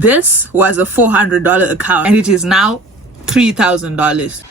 This was a $400 account and it is now $3,000.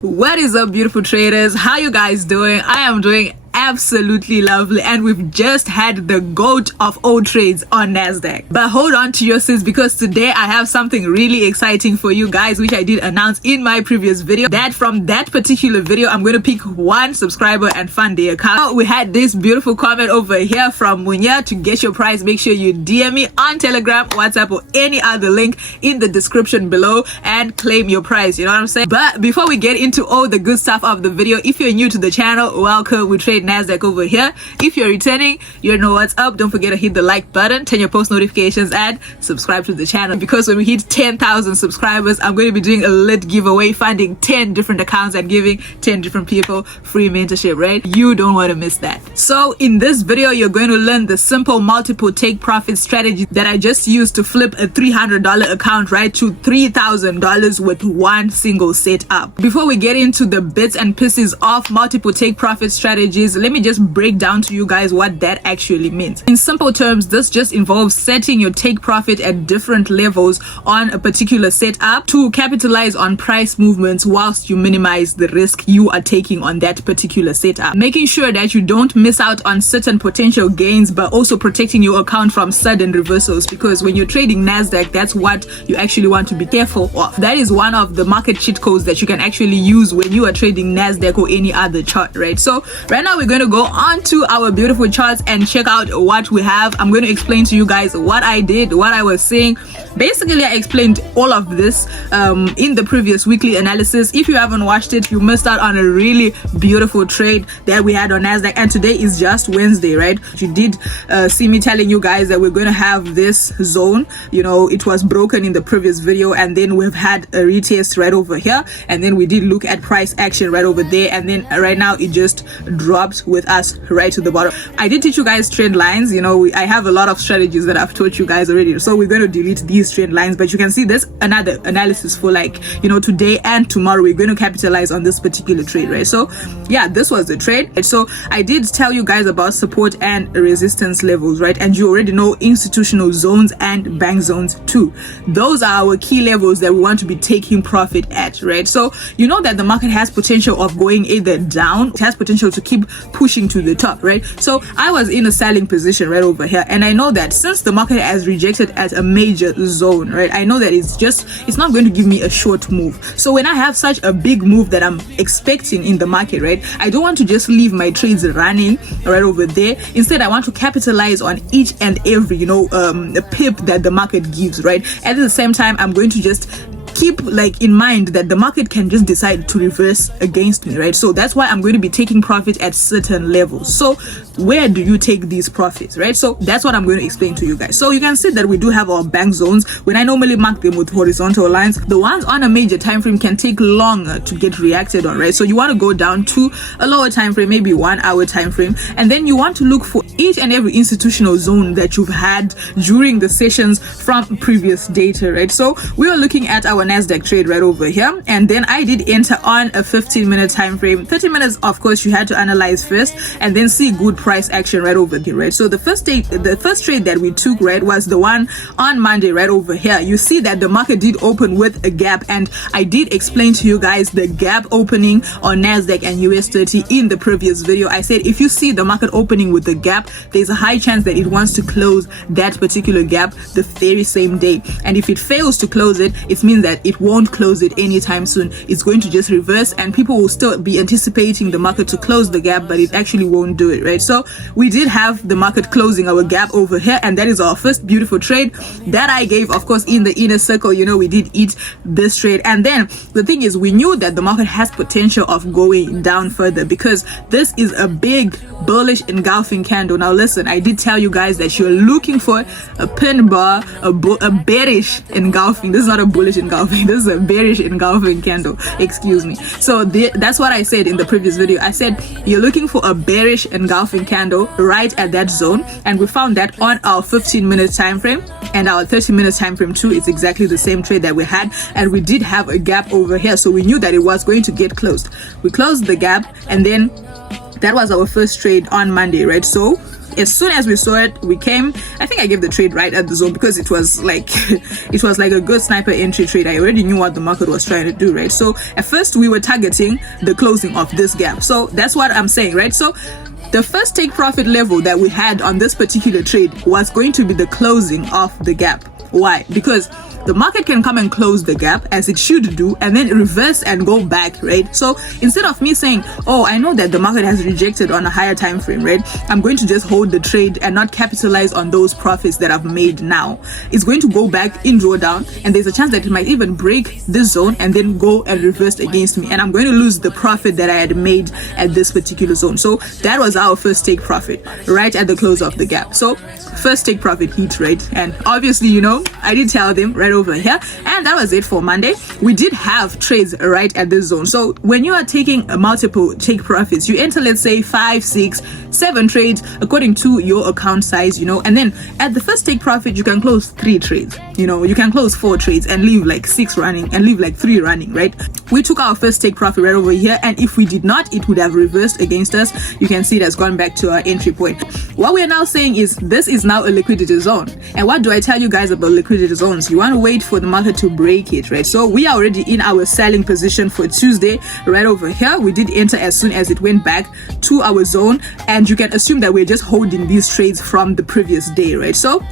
What is up, beautiful traders? How you guys doing? I am doing absolutely lovely, and we've just had the GOAT of all trades on Nasdaq. But hold on to your seats, because today I have something really exciting for you guys, which I did announce in my previous video, that from that particular video I'm going to pick one subscriber and fund their account. We had this beautiful comment over here from Munya. To get your prize, make sure you DM me on Telegram, WhatsApp, or any other link in the description below and claim your prize. You know what I'm saying? But before we get into all the good stuff of the video, if you're new to the channel, welcome. We trade Nasdaq over here. If you're returning, you know what's up. Don't forget to hit the like button, turn your post notifications, and subscribe to the channel, because when we hit 10,000 subscribers, I'm going to be doing a lit giveaway, funding 10 different accounts and giving 10 different people free mentorship, right? You don't want to miss that. So in this video, you're going to learn the simple multiple take profit strategy that I just used to flip a $300 account right to $3,000 with one single setup. Before we get into the bits and pieces of multiple take profit strategies, let me just break down to you guys what that actually means. In simple terms, this just involves setting your take profit at different levels on a particular setup to capitalize on price movements whilst you minimize the risk you are taking on that particular setup, making sure that you don't miss out on certain potential gains, but also protecting your account from sudden reversals, because when you're trading Nasdaq, that's what you actually want to be careful of. That is one of the market cheat codes that you can actually use when you are trading Nasdaq or any other chart, right? So right now we're going to go on to our beautiful charts and check out what we have. I'm going to explain to you guys what I did, what I was saying. Basically, I explained all of this in the previous weekly analysis. If you haven't watched it, you missed out on a really beautiful trade that we had on Nasdaq. And today is just Wednesday, right? You did see me telling you guys that we're going to have this zone. You know, it was broken in the previous video, and then we've had a retest right over here, and then we did look at price action right over there, and then right now it just dropped with us right to the bottom. I did teach you guys trend lines. You know, I have a lot of strategies that I've taught you guys already, so we're going to delete these trend lines, but you can see there's another analysis for, like, you know, today and tomorrow we're going to capitalize on this particular trade, right? So yeah, this was the trade. And so I did tell you guys about support and resistance levels, right? And you already know institutional zones and bank zones too. Those are our key levels that we want to be taking profit at, right? So you know that the market has potential of going either down, it has potential to keep pushing to the top, right? So I was in a selling position right over here, and I know that since the market has rejected at a major zone, right, I know that it's not going to give me a short move. So when I have such a big move that I'm expecting in the market, right, I don't want to just leave my trades running right over there. Instead, I want to capitalize on each and every, you know, pip that the market gives, right? At the same time, I'm going to just keep like in mind that the market can just decide to reverse against me, right? So that's why I'm going to be taking profit at certain levels. So where do you take these profits, right? So that's what I'm going to explain to you guys. So you can see that we do have our bank zones. When I normally mark them with horizontal lines, the ones on a major time frame can take longer to get reacted on, right? So you want to go down to a lower time frame, maybe 1 hour time frame, and then you want to look for each and every institutional zone that you've had during the sessions from previous data, right? So we are looking at our Nasdaq trade right over here, and then I did enter on a 15-minute time frame. 30 minutes, of course, you had to analyze first and then see good price action right over here, right? So the first trade that we took, right, was the one on Monday right over here. You see that the market did open with a gap, and I did explain to you guys the gap opening on Nasdaq and US30 in the previous video. I said if you see the market opening with a gap, there's a high chance that it wants to close that particular gap the very same day, and if it fails to close it, it means that it won't close it anytime soon. It's going to just reverse, and people will still be anticipating the market to close the gap, but it actually won't do it, right? So we did have the market closing our gap over here, and that is our first beautiful trade that I gave, of course, in the inner circle. You know, we did eat this trade, and then the thing is, we knew that the market has potential of going down further, because this is a big bullish engulfing candle. Now listen, I did tell you guys that you're looking for a pin bar, a bearish engulfing. This is not a bullish engulfing, this is a bearish engulfing candle, excuse me. So that's what I said in the previous video. I said you're looking for a bearish engulfing candle right at that zone, and we found that on our 15-minute time frame and our 30-minute time frame too. It's exactly the same trade that we had, and we did have a gap over here, so we knew that it was going to get closed. We closed the gap, and then that was our first trade on Monday, right? So as soon as we saw it, we came. I think I gave the trade right at the zone because it was like it was like a good sniper entry trade. I already knew what the market was trying to do, right? So at first we were targeting the closing of this gap. So that's what I'm saying, right? So the first take profit level that we had on this particular trade was going to be the closing of the gap. Why? Because the market can come and close the gap as it should do and then reverse and go back, right? So instead of me saying, oh, I know that the market has rejected on a higher time frame, right? I'm going to just hold the trade and not capitalize on those profits that I've made now. It's going to go back in drawdown, and there's a chance that it might even break this zone and then go and reverse against me, and I'm going to lose the profit that I had made at this particular zone. So that was our first take profit right at the close of the gap. So first take profit hit, right? And obviously, you know, I did tell them right over here, and that was it for Monday. We did have trades right at this zone. So when you are taking a multiple take profits, you enter, let's say 5, 6, 7 trades according to your account size, you know, and then at the first take profit you can close 3 trades, you know, you can close 4 trades and leave like 6 running and leave like 3 running, right? We took our first take profit right over here, and if we did not, it would have reversed against us. You can see it has gone back to our entry point. What we are now saying is this is now a liquidity zone. And what do I tell you guys about liquidity zones? You want to wait for the market to break it, right? So we are already in our selling position for Tuesday right over here. We did enter as soon as it went back to our zone, and you can assume that we're just holding these trades from the previous day, right? So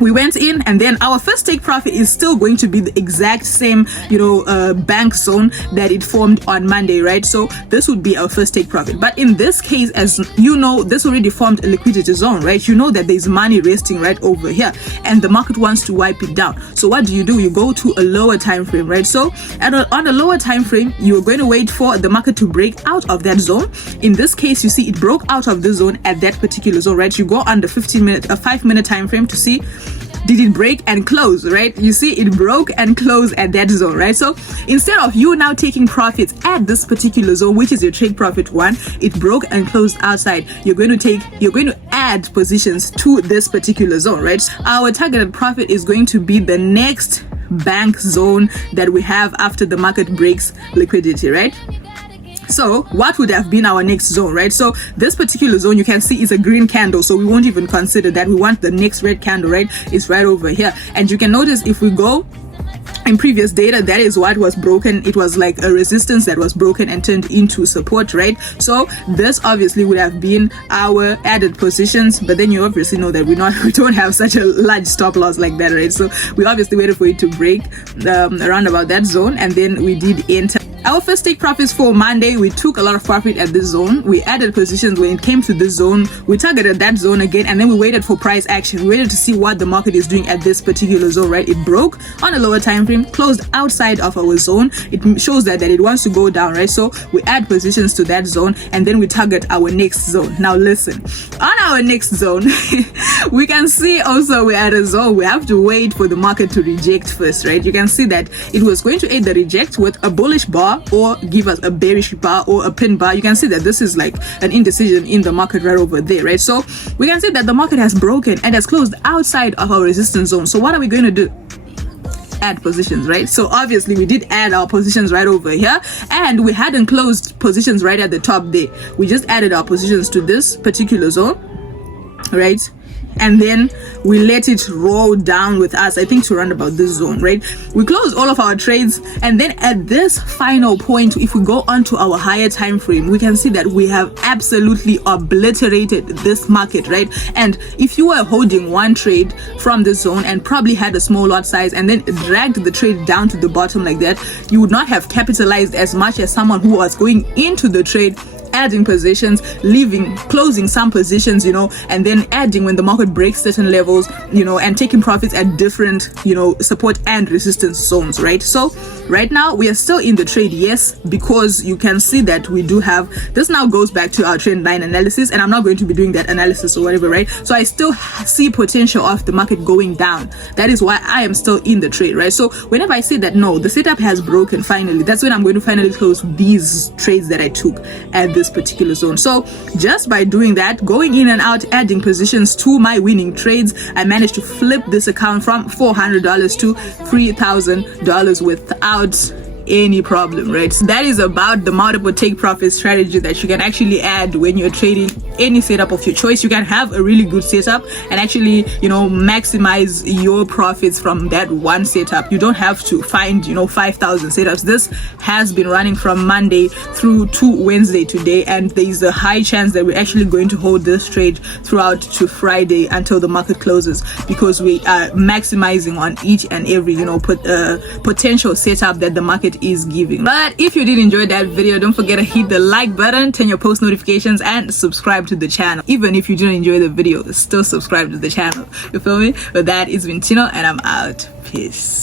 we went in, and then our first take profit is still going to be the exact same, you know, bank zone that it formed on Monday, right? So this would be our first take profit. But in this case, as you know, this already formed a liquidity zone, right? You know that there's money resting right over here, and the market wants to wipe it down. So what do? You go to a lower time frame, right? So on a lower time frame, you're going to wait for the market to break out of that zone. In this case, you see it broke out of the zone at that particular zone, right? You go on the 5-minute time frame to see, did it break and close, right? You see it broke and closed at that zone, right? So instead of you now taking profits at this particular zone, which is your trade profit 1, it broke and closed outside, you're going to add positions to this particular zone, right? Our targeted profit is going to be the next bank zone that we have after the market breaks liquidity, right? So what would have been our next zone, right? So this particular zone, you can see, is a green candle, so we won't even consider that. We want the next red candle, right? It's right over here. And you can notice if we go in previous data, that is what was broken. It was like a resistance that was broken and turned into support, right? So this obviously would have been our added positions, but then you obviously know that we don't have such a large stop loss like that, right? So we obviously waited for it to break around about that zone, and then we did enter. Our first take profits for Monday, we took a lot of profit at this zone. We added positions when it came to this zone. We targeted that zone again, and then we waited for price action. We waited to see what the market is doing at this particular zone, right? It broke on a lower time frame, closed outside of our zone. It shows that it wants to go down, right? So we add positions to that zone, and then we target our next zone. Now listen, on our next zone, we can see also we're at a zone. We have to wait for the market to reject first, right? You can see that it was going to either reject with a bullish bar or give us a bearish bar or a pin bar. You can see that this is like an indecision in the market right over there, right? So we can see that the market has broken and has closed outside of our resistance zone. So what are we going to do? Add positions, right? So obviously we did add our positions right over here, and we hadn't closed positions right at the top there. We just added our positions to this particular zone, right? And then we let it roll down with us, I think, to around about this zone, right? We closed all of our trades, and then at this final point, if we go onto our higher time frame, we can see that we have absolutely obliterated this market, right? And if you were holding one trade from the zone and probably had a small lot size and then dragged the trade down to the bottom like that, you would not have capitalized as much as someone who was going into the trade, adding positions, closing some positions, you know, and then adding when the market breaks certain levels, you know, and taking profits at different, you know, support and resistance zones, right? So right now we are still in the trade, yes, because you can see that we do have this. Now goes back to our trend line analysis, and I'm not going to be doing that analysis or whatever, right? So I still see potential of the market going down. That is why I am still in the trade, right? So whenever I say that no, the setup has broken finally, that's when I'm going to finally close these trades that I took at this particular zone. So just by doing that, going in and out, adding positions to my winning trades, I managed to flip this account from $400 to $3,000 without any problem, right? So that is about the multiple take profit strategy that you can actually add when you're trading any setup of your choice. You can have a really good setup and actually, maximize your profits from that one setup. You don't have to find 5,000 setups. This has been running from Monday through to Wednesday today, and there is a high chance that we're actually going to hold this trade throughout to Friday until the market closes, because we are maximizing on each and every potential setup that the market is giving. But if you did enjoy that video, don't forget to hit the like button, turn your post notifications, and subscribe to the channel. Even if you didn't enjoy the video, still subscribe to the channel. You feel me? But that is Vintino, and I'm out. Peace.